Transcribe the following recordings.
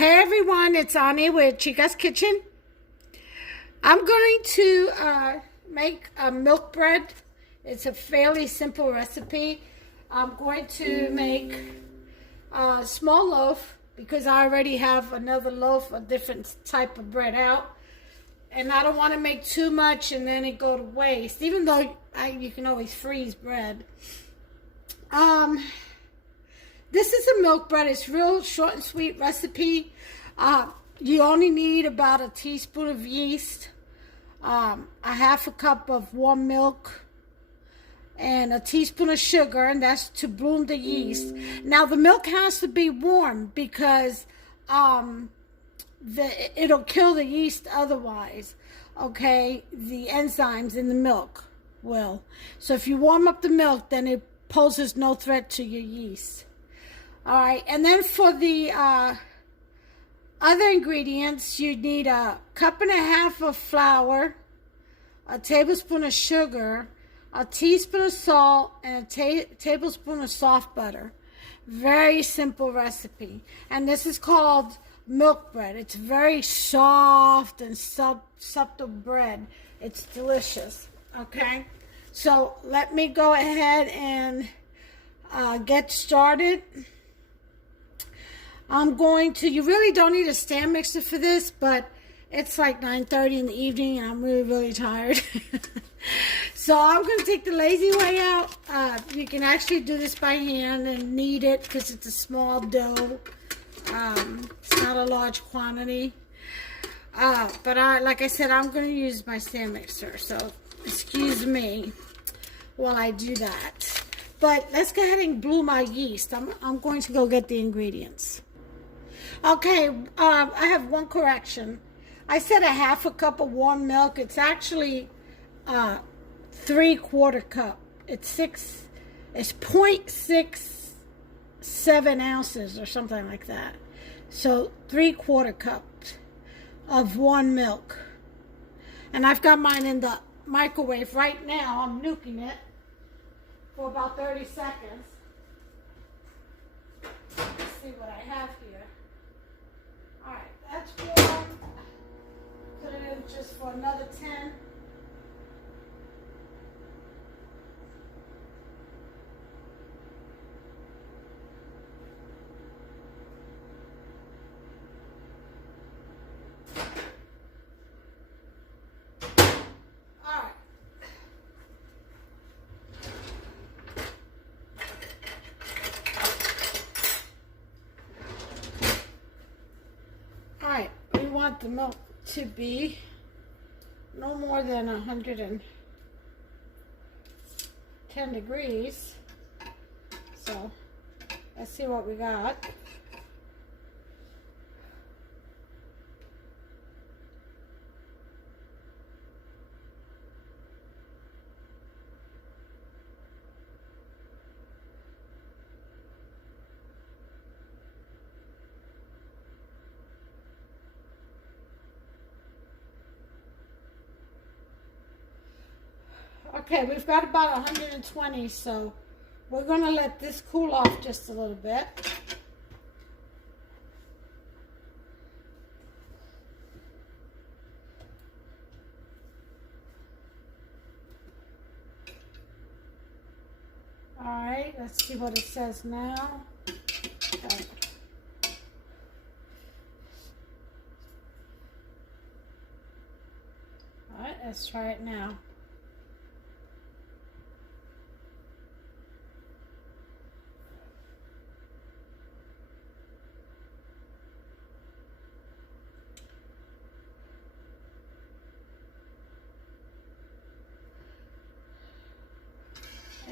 Hey everyone, it's Ani with Chica's Kitchen. I'm going to make a milk bread. It's a fairly simple recipe. I'm going to make a small loaf because I already have another loaf, a different type of bread out. And I don't want to make too much and then it go to waste, even though you can always freeze bread. This is a milk bread. It's real short and sweet recipe. You only need about a teaspoon of yeast, a half a cup of warm milk, and a teaspoon of sugar, and that's to bloom the yeast. Now the milk has to be warm because it'll kill the yeast otherwise. Okay, the enzymes in the milk will. So if you warm up the milk, then it poses no threat to your yeast. All right, and then for the other ingredients, you need a cup and a half of flour, a tablespoon of sugar, a teaspoon of salt, and a tablespoon of soft butter. Very simple recipe. And this is called milk bread. It's very soft and subtle bread. It's delicious, okay? So let me go ahead and get started. You really don't need a stand mixer for this, but it's like 9:30 in the evening and I'm really tired. So I'm going to take the lazy way out. You can actually do this by hand and knead it because it's a small dough. It's not a large quantity. But like I said, I'm going to use my stand mixer. So excuse me while I do that. But let's go ahead and bloom my yeast. I'm going to go get the ingredients. Okay, I have one correction. I said a half a cup of warm milk. It's actually 3/4 cup. It's 0.67 ounces or something like that. So 3/4 cups of warm milk. And I've got mine in the microwave right now. I'm nuking it for about 30 seconds. Let's see what I have here. Alright, that's warm. Put it in just for another 10. Alright, we want the milk to be no more than 110 degrees. So let's see what we got. Okay, we've got about 120, so we're going to let this cool off just a little bit. All right, let's see what it says now. Okay. All right, let's try it now.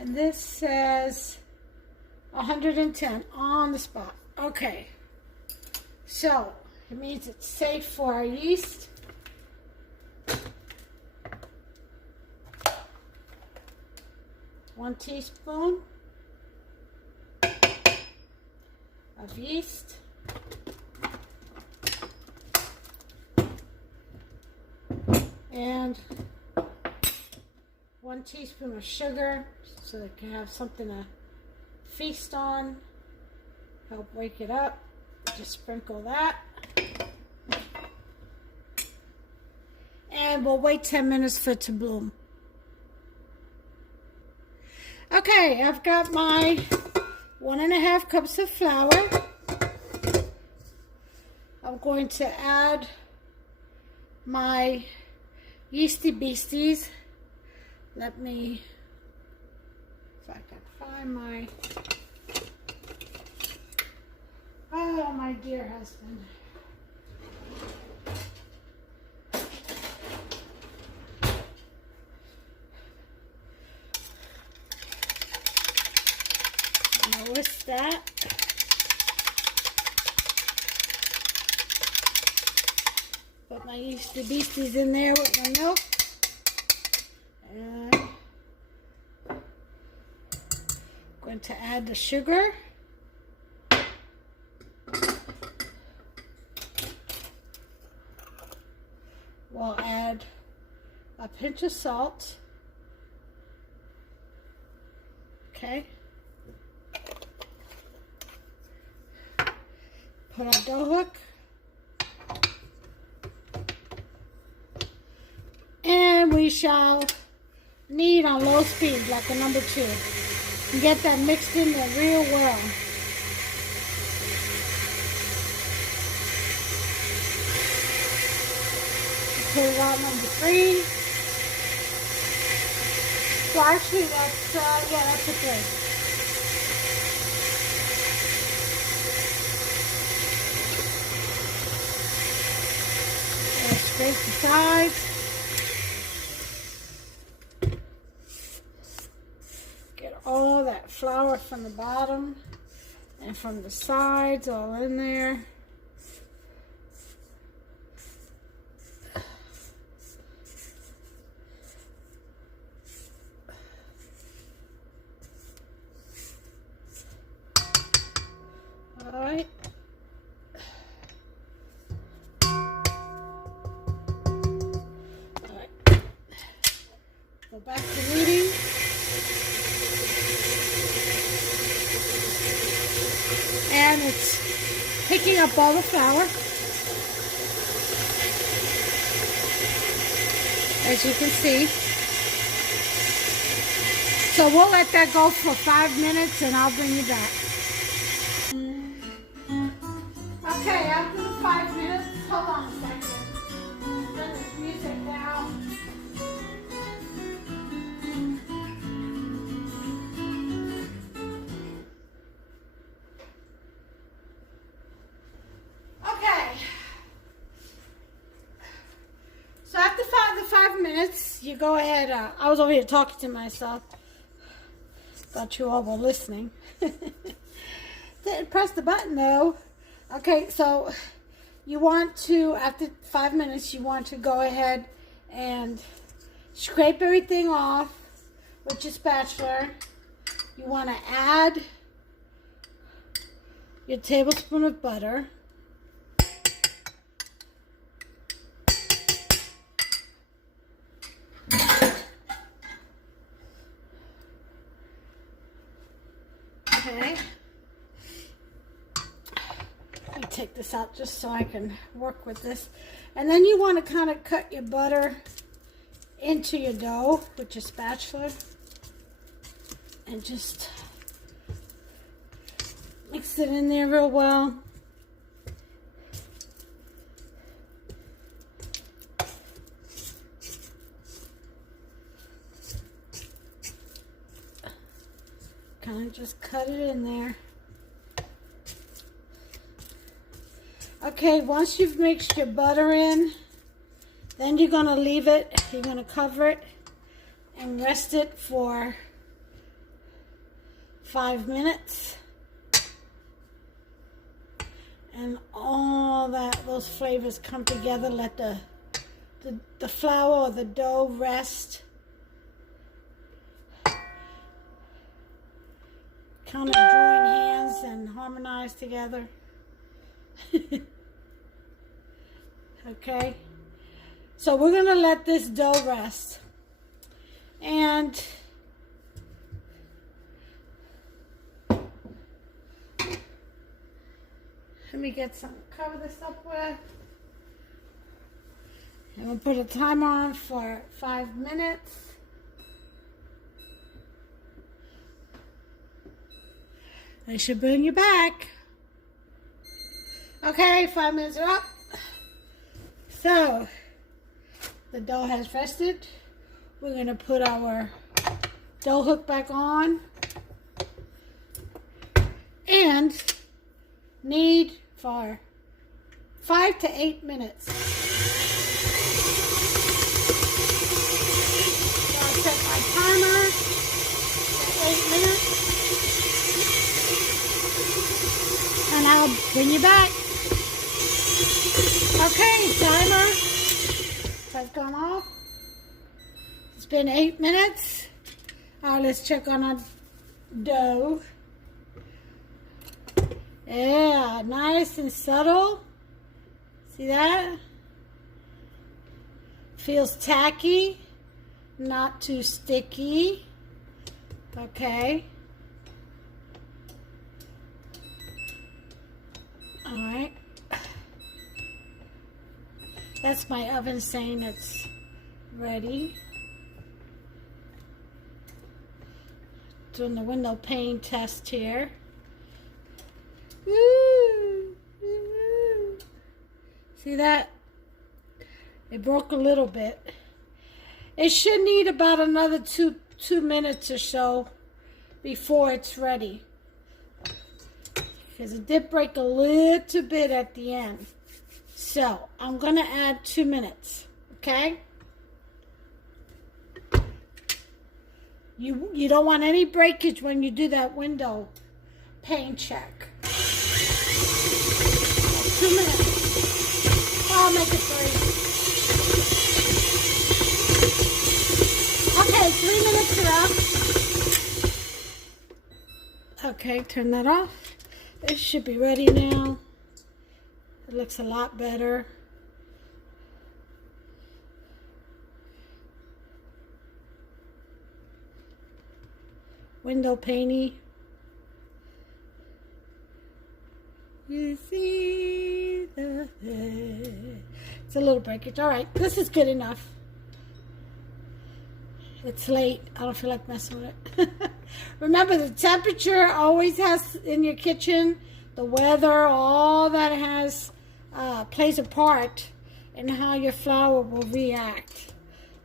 And this says 110 on the spot. Okay. So, it means it's safe for our yeast. One teaspoon of yeast. And 1 teaspoon of sugar so they can have something to feast on, help wake it up. Just sprinkle that. And we'll wait 10 minutes for it to bloom. Okay, I've got my 1.5 cups of flour. I'm going to add my Yeasty Beasties. Let me, if I can find my, oh, my dear husband. What's that? Put my Yeasty Beasties in there with my milk. And I'm going to add the sugar. We'll add a pinch of salt. Okay. Put our dough hook. And we shall knead on low speed like a number 2. And get that mixed in there real well. Put it on number 3. So actually that's, yeah, that's okay. Scrape the sides. Get all that flour from the bottom and from the sides all in there. All right. Go back to kneading. And it's picking up all the flour. As you can see. So we'll let that go for 5 minutes and I'll bring you back. Okay, after the 5 minutes, hold on a second. Turn this music down. So after the 5 minutes, you go ahead. I was over here talking to myself. Thought you all were listening. Didn't press the button though. Okay, so you want to, after 5 minutes, you want to go ahead and scrape everything off with your spatula. You want to add your tablespoon of butter. Okay. Let me take this out just so I can work with this. And then you want to kind of cut your butter into your dough with your spatula. And just mix it in there real well. Kind of just cut it in there. Okay, once you've mixed your butter in, then you're going to leave it, you're going to cover it and rest it for 5 minutes. And all those flavors come together. Let the flour or the dough rest. Kind of join hands and harmonize together. Okay, so we're gonna let this dough rest, and Let me get some, cover this up with. And we'll put a timer on for 5 minutes. I should bring you back. Okay, 5 minutes are up. So, the dough has rested. We're going to put our dough hook back on. And knead for 5 to 8 minutes. So I'll set my timer for 8 minutes. And I'll bring you back. Okay, timer has gone off. It's been 8 minutes. Let's check on our dough. Yeah, nice and subtle. See that? Feels tacky, not too sticky. Okay. All right. That's my oven saying it's ready. Doing the window pane test here. Woo, woo. See that? It broke a little bit. It should need about another two minutes or so before it's ready. Because it did break a little bit at the end. So, I'm going to add 2 minutes. Okay? You don't want any breakage when you do that window pane check. 2 minutes. I'll make it 3. Okay, 3 minutes are up. Okay, turn that off. It should be ready now. It looks a lot better. Window paney. You see the head. It's a little breakage. All right, this is good enough. It's late. I don't feel like messing with it. Remember, the temperature always has in your kitchen, the weather, all that has plays a part in how your flour will react.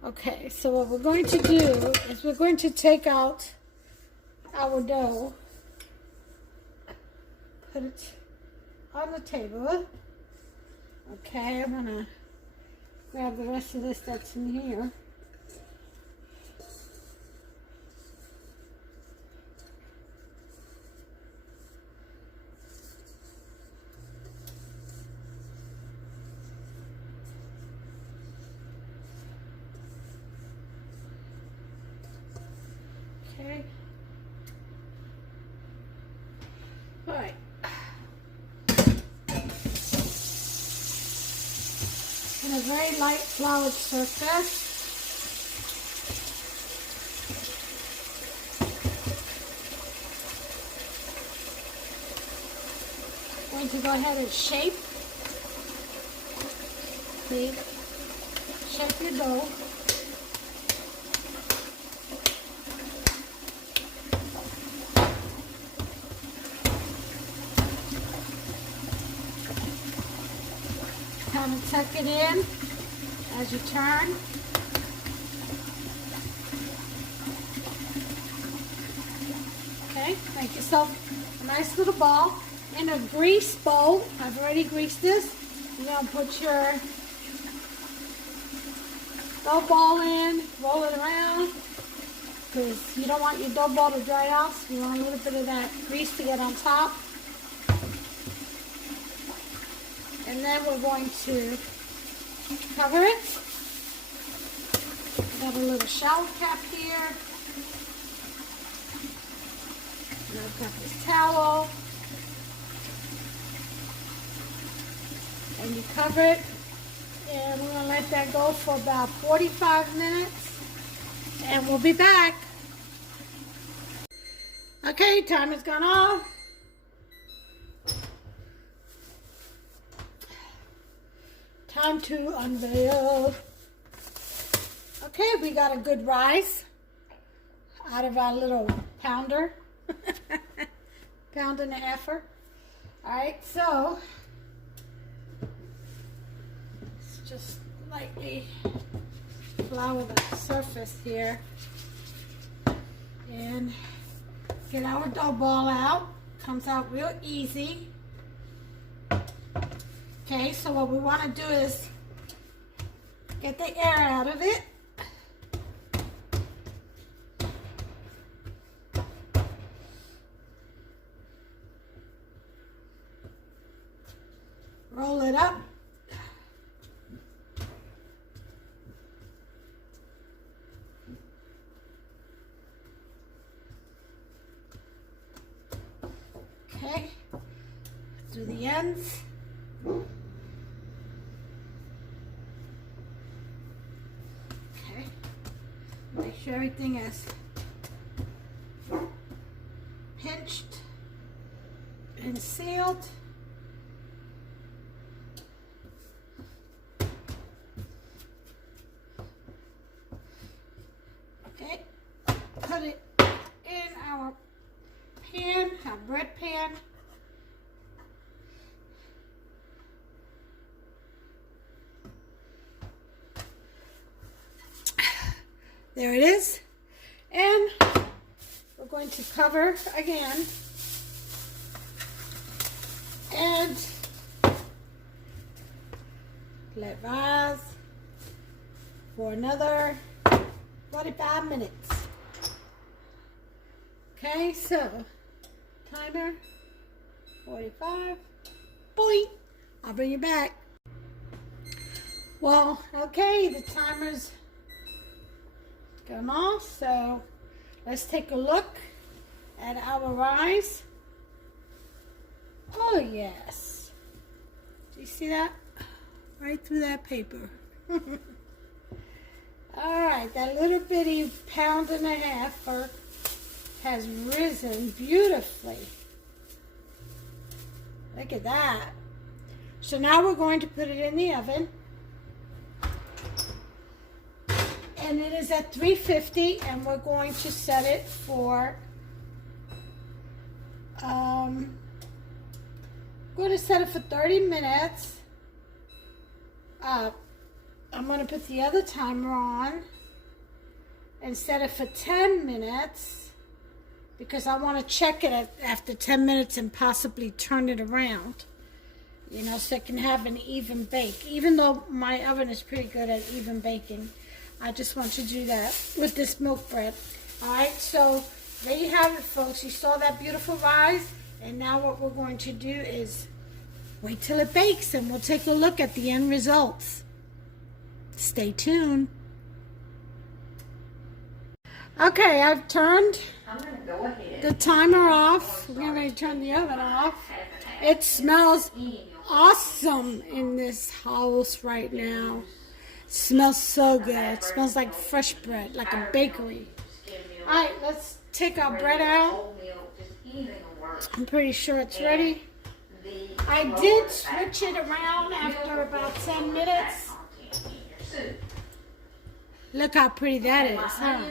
Okay, so what we're going to do is we're going to take out our dough, put it on the table. Okay, I'm gonna grab the rest of this that's in here. Okay. All right. And a very light floured surface. Going to go ahead and shape. See? Shape your dough. Kind of tuck it in as you turn. Okay, make yourself a nice little ball. In a grease bowl, I've already greased this. You're going to put your dough ball in, roll it around, because you don't want your dough ball to dry out, so you want a little bit of that grease to get on top. And then we're going to cover it. Got a little shower cap here. And I've got this towel. And you cover it. And we're going to let that go for about 45 minutes. And we'll be back. Okay, time has gone off. time to unveil. Okay, we got a good rise out of our little pounder. Pound and a halfer. Alright, so let's just lightly flour the surface here and get our dough ball out. Comes out real easy. Okay, so what we want to do is get the air out of it. Roll it up. Okay, do the ends. Okay, make sure everything is pinched and sealed. Okay, put it in our pan, our bread pan. There it is. And we're going to cover again and let rise for another 45 minutes. Okay, so timer 45. Boing. I'll bring you back. Well, okay, the timer's gone off, so let's take a look at our rise. Oh yes. Do you see that? Right through that paper. Alright, that little bitty pound and a half has risen beautifully. Look at that. So now we're going to put it in the oven. And it is at 350, and we're going to set it for, I'm going to set it for 30 minutes. I'm going to put the other timer on and set it for 10 minutes because I want to check it after 10 minutes and possibly turn it around, you know, so it can have an even bake. Even though my oven is pretty good at even baking, I just want to do that with this milk bread. Alright, so there you have it, folks. You saw that beautiful rise, and now what we're going to do is wait till it bakes, and we'll take a look at the end results. Stay tuned. Okay, I've turned the timer off. We're going to turn the oven off. It smells awesome in this house right now. Smells so good. It smells like fresh bread, like a bakery. Alright, let's take our bread out. I'm pretty sure it's ready. I did switch it around after about 10 minutes. Look how pretty that is, huh?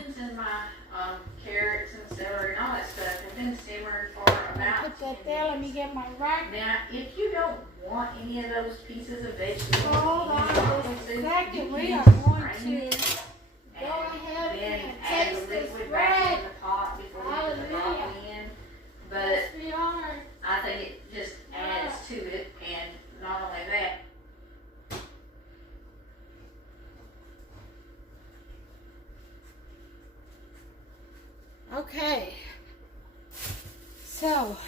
Carrots and celery and all that stuff have been simmering for about put that there. Let me get my rack. Now, if you don't want any of those pieces of vegetables, Hold on just a second. We are going to go ahead and taste this bread. In the pot before you put the broccoli in. But Let's be honored. I think it just adds to it, and not only that. Okay, so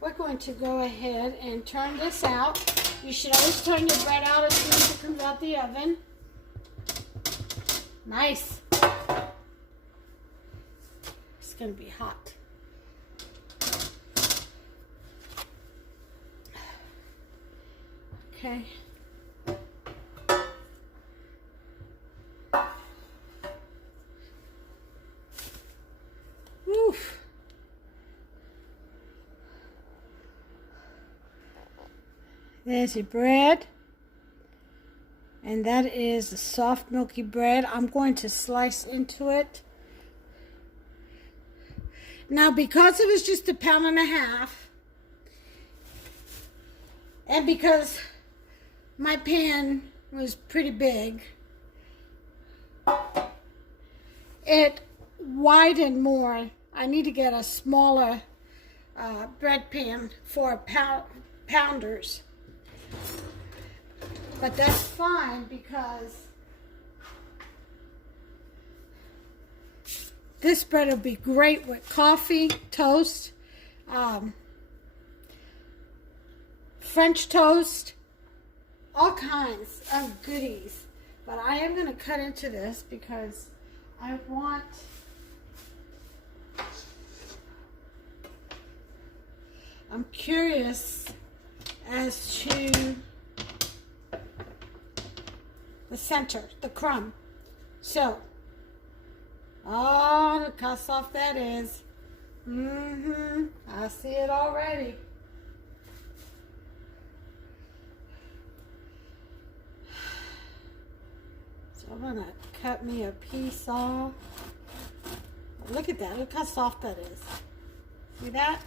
we're going to go ahead and turn this out. You should always turn your bread out as soon as it comes out the oven. Nice. It's going to be hot. Okay. Oof. There's your bread. And that is the soft milky bread. I'm going to slice into it. Now, because it was just 1.5 pounds, and because my pan was pretty big, it widened more. I need to get a smaller bread pan for pounders. But that's fine because this bread will be great with coffee, toast, French toast, all kinds of goodies. But I am going to cut into this because I want I'm curious as to the center, the crumb. So, oh, look how soft that is. I see it already. So I'm gonna cut me a piece off. Look at that, look how soft that is. See that?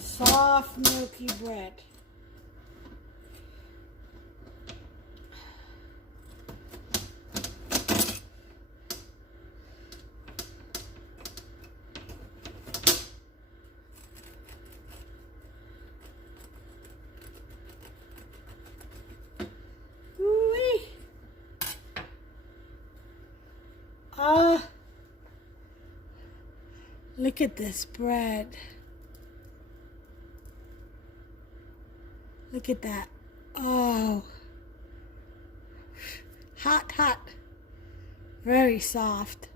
Soft, milky bread. Look at this bread. Look at that. Oh. Hot, hot. Very soft.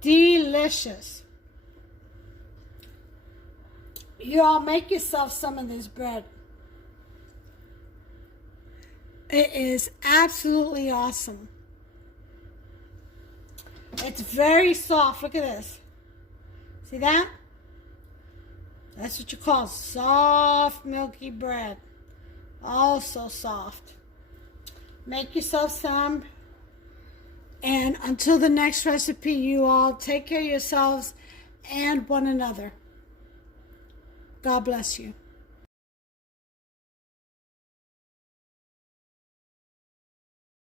Delicious. You all make yourself some of this bread. It is absolutely awesome. It's very soft. Look at this. See that? That's what you call soft, milky bread. Oh, so soft. Make yourself some. And until the next recipe, you all take care of yourselves and one another. God bless you.